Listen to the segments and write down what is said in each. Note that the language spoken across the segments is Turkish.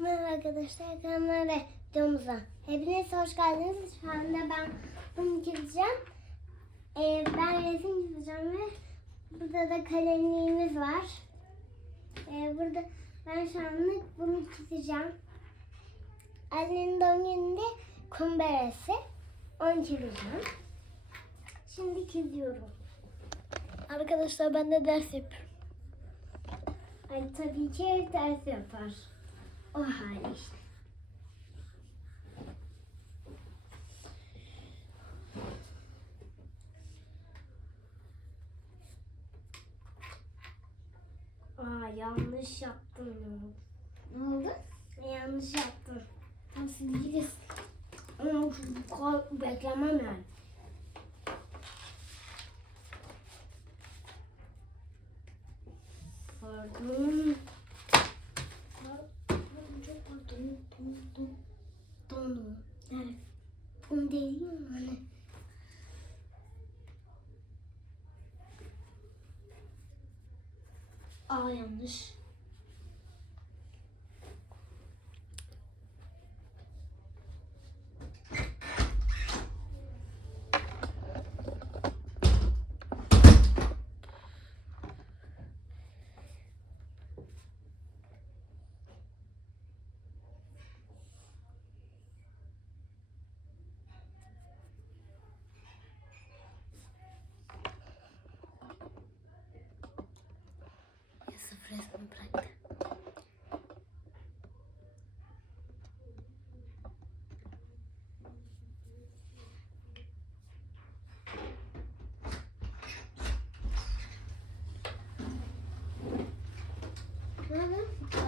Merhaba arkadaşlar kanalıma ve videomuza. Hepiniz hoş geldiniz. Şu anda ben bunu çizeceğim. Ee, ben resim çizeceğim ve burada da kalemliğimiz var. Ee, burada ben şu anlık bunu çizeceğim. Annenin doğum gününde kumberesi. Onu çizeceğim. Şimdi çiziyorum. Arkadaşlar ben de ders yapıyorum. Ay tabii ki ders yapar. O hali işte. Aa yanlış yaptım. Ne oldu? Yanlış yaptım. Tam sileceğiz. Ama şu kol- beklemem yani. Pardon. Çok pardon. Dondum. Dondum. Evet. Bunu değil mi hani? Aa yanlış. Yusuf resmi bıraktı.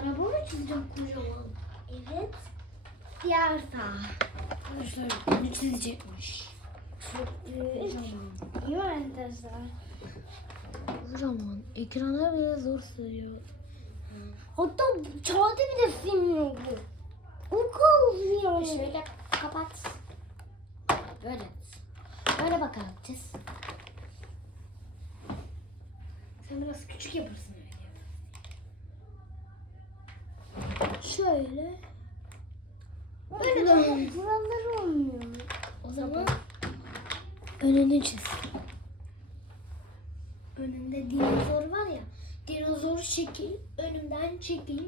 Araba mı çizeceğim kocaman? Evet. Diğer sağ. Arkadaşlar bunu çizecekmiş. Çok büyük. İyi mi arkadaşlar? Kocaman. Ekrana bile zor sığıyor. Hatta kağıdı bile silmiyor bu. O kalmıyor. Şöyle kapat. Böyle. Böyle bakalım çiz. Sen biraz küçük yaparsın öyle. Şöyle. Böyle de. Buraları olmuyor. O zaman önünü çiz. Önünde dinozor var ya. Dinozor şekil. Önümden çekil.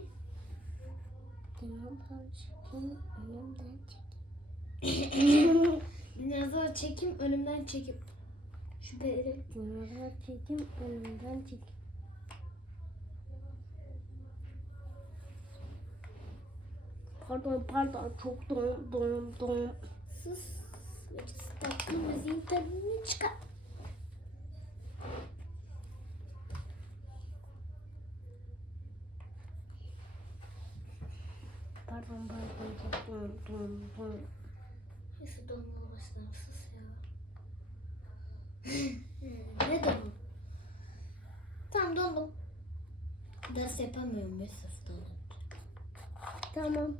Dinozor çekim önümden çekim. Dinozor çekim önümden çekim. Şu beri. Dinozor çekim önümden çekim. Pardon pardon çok don don don. Sus. Tatlı müziğin tadını çıkar. Pardon pardon çok don don don. Neyse donmaya başlar. Sus ya. Hmm, ne dondun? Tamam dondum. Ders yapamıyorum Yusuf dondum. Tamam.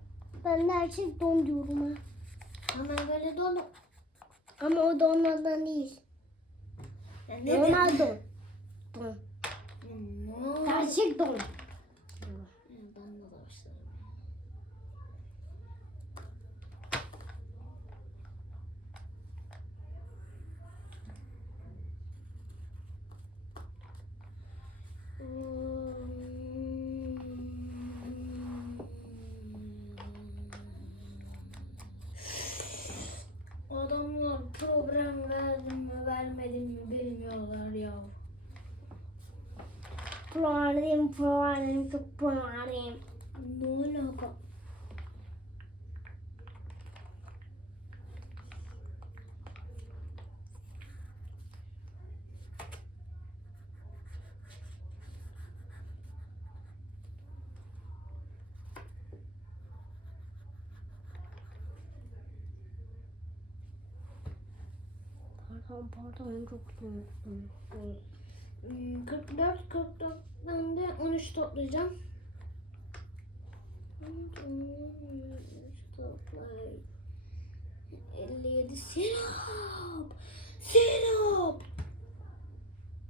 Ben de her şey don diyorum ha. Hemen böyle dondum. Ama o donmadan değil. Ya ne Normal don. Don. Gerçek don. Vermedim mi bilmiyorlar ya. Provalim provalim çok provalim. Ne alaka? Pardon pardon çok. Hmm, 44, 44'ten de 13 toplayacağım. 13 toplar. 57 Sinop. Sinop.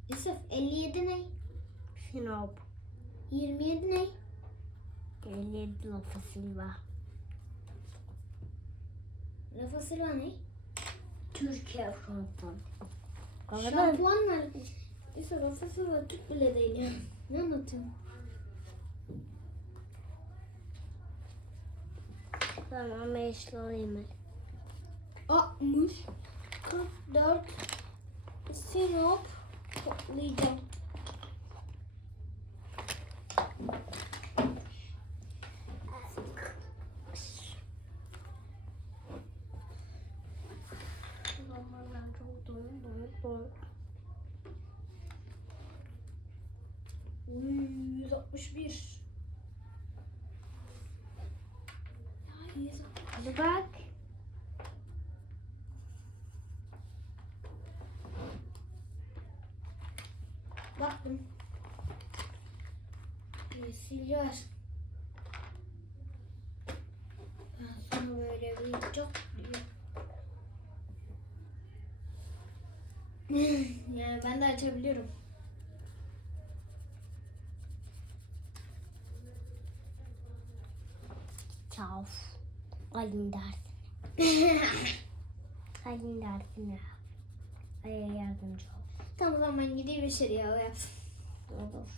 Yusuf 57 ne? Sinop. 27 ne? 57 Ed Rafa Silva. Rafa Silva ne? Türkiye. Şampiyon. Şampuan var. Neyse Rafa Silva Türk bile değil ya. Ne anlatıyorsun? Tamam eşli olayım hadi. 60 44 Sinop toplayacağım. 161. Ya 160. Hadi bak. Baktım. Silver. Ben sana böyle bir çok diyor. yani ben de açabiliyorum. Çaf. Alin dersine. Alin dersine. Aya yardımcı ol. Tamam tamam ben gideyim içeriye o yapsın. Olur.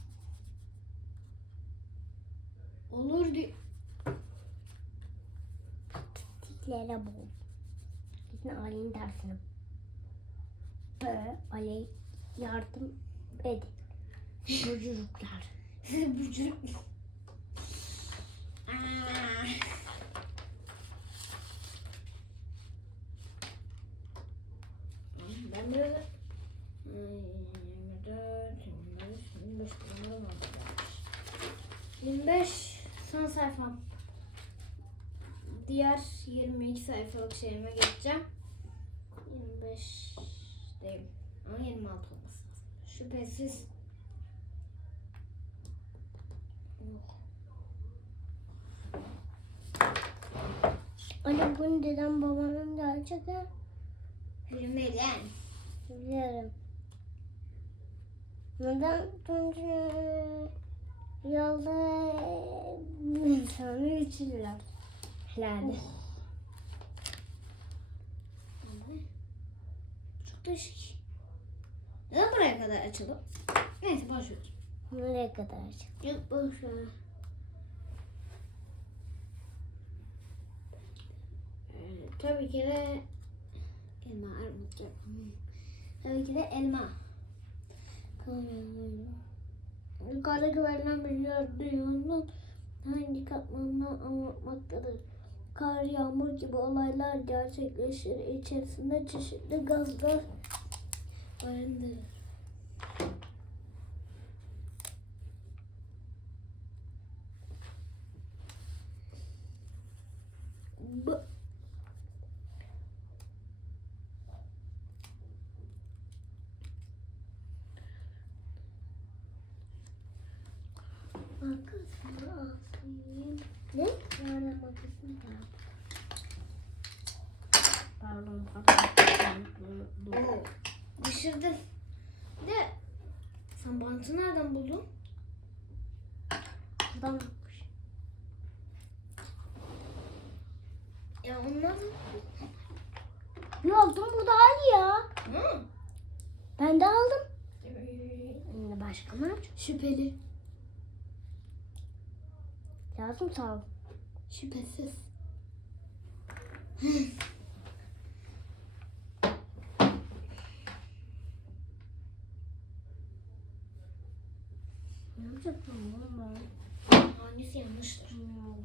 Olur diyor. Tiklere bul. Gidin Ali'nin dersine. Böyle Ali yardım edin. Çocuklar. Bücürük. Aa. Ben böyle Hmm, 24, 25, 25 bunları mı alacağım? 25 son sayfam. Diğer 22 sayfalık şeyime geçeceğim. 25 değil ama 26 olması. Şüphesiz. Ali bunu dedem babamın gerçek ha? Bilmeden. Biliyorum. Neden Tunç'un yolda insanı geçiriyorlar? Herhalde. Çok değişik. Neden buraya kadar açalım? Neyse boş ver. Nereye kadar açık? Yok boş ver. Ee, tabii ki de elma armut yok. Tabii ki de elma. Yukarıdaki verilen bilgiler dünyanın hangi katmanından anlatmaktadır? Kar, yağmur gibi olaylar gerçekleşir. İçerisinde çeşitli gazlar barındırır. Bu Makasını ne? Nerede makasını da? Pardon. Oo, düşürdün. Bir De sen bantı nereden buldun? Buradan bakmış. Ya onlar Yok dur burada Ali ya. Hı? Ben de aldım. Başka mı aç? Şüpheli. Lazım sağ ol. Şüphesiz. Ne yapacaktım oğlum ben? Hangisi yanlıştır? Bilmiyorum.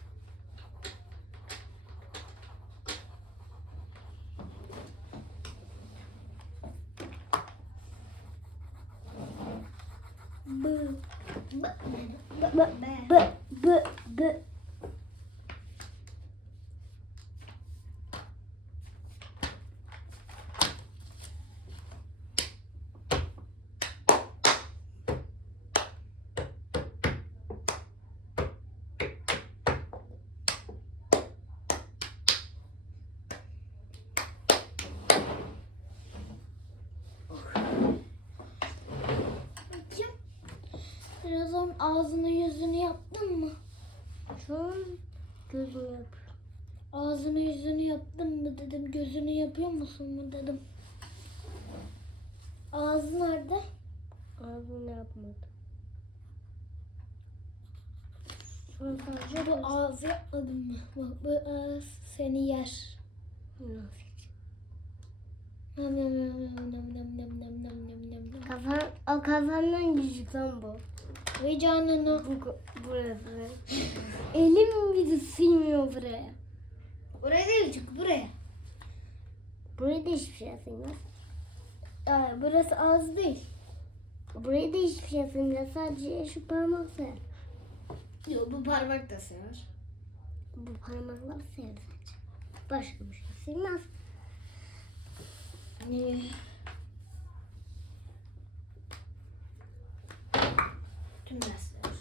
bự bự bự bự ağzını yüzünü yaptın mı? Şu an gözümü yap. Ağzını yüzünü yaptın mı dedim. Gözünü yapıyor musun mu dedim. Ağzı nerede? Ağzını yapmadım. Şu an sadece Şu bu ağzı yapmadın mı? Bak bu ağız seni yer. Nasıl? Nam nam nam nam nam nam nam nam nam nam nam nam. Kafan, o kafandan küçük lan bu. Ve canını. Bu burası. Elim bile sığmıyor buraya. Buraya değil çünkü buraya. Buraya da hiçbir şey sığmıyor. Aa, burası ağız değil. Buraya da hiçbir şey sığmıyor. Sadece şu parmak sığar. Yok bu parmak da sığar. Bu parmaklar sığar sadece. Başka bir şey sığmaz. Ne? Tüm dersler.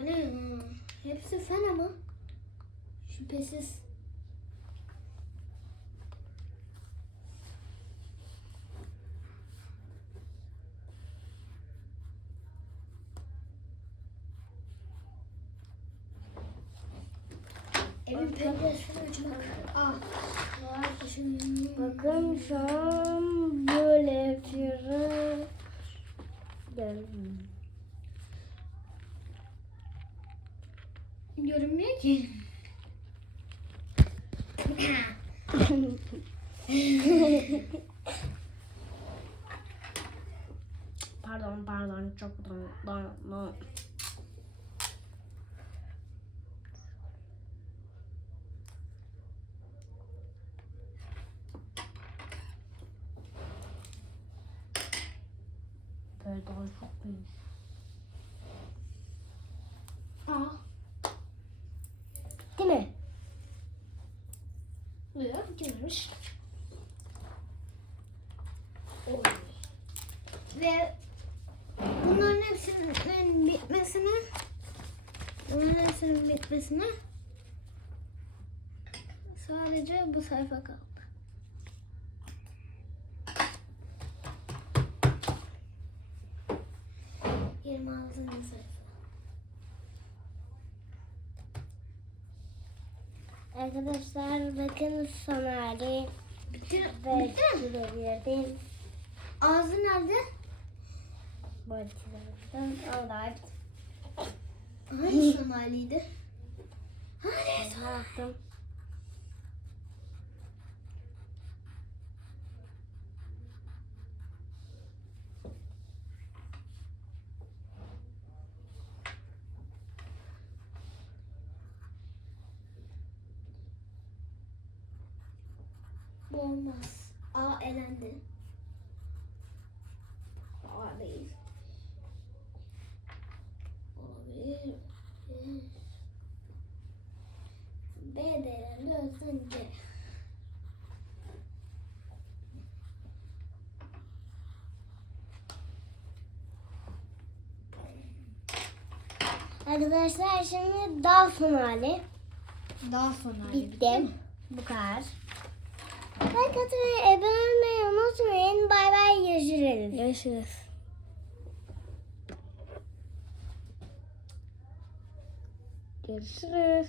Bu ne? ya? Hepsi fen ama. Şüphesiz. Evin penceresini açmak. Ah. Bakın şu an böyle yapıyorum. Geldim. Görünmüyor ki. pardon pardon çok pardon. Böyle büyük. Aa. Değil mi? Yok girmiş. Ve bunların hepsinin bitmesine bunların hepsinin bitmesine sadece bu sayfa kaldı. Arkadaşlar bakın son hali. Bitti mi? çizebilirdim. Ağzı nerede? Böyle çizebilirdim. O da artık Hangi son haliydi? Hani? Bıraktım. Bu olmaz. A elendi. A değil. Olabilir. B de elendi. O yüzden C. Arkadaşlar şimdi daha son hali. Daha sonra Bitti. Bu kadar. Like atmayı, abone olmayı unutmayın. Bay bay görüşürüz. Görüşürüz. Görüşürüz.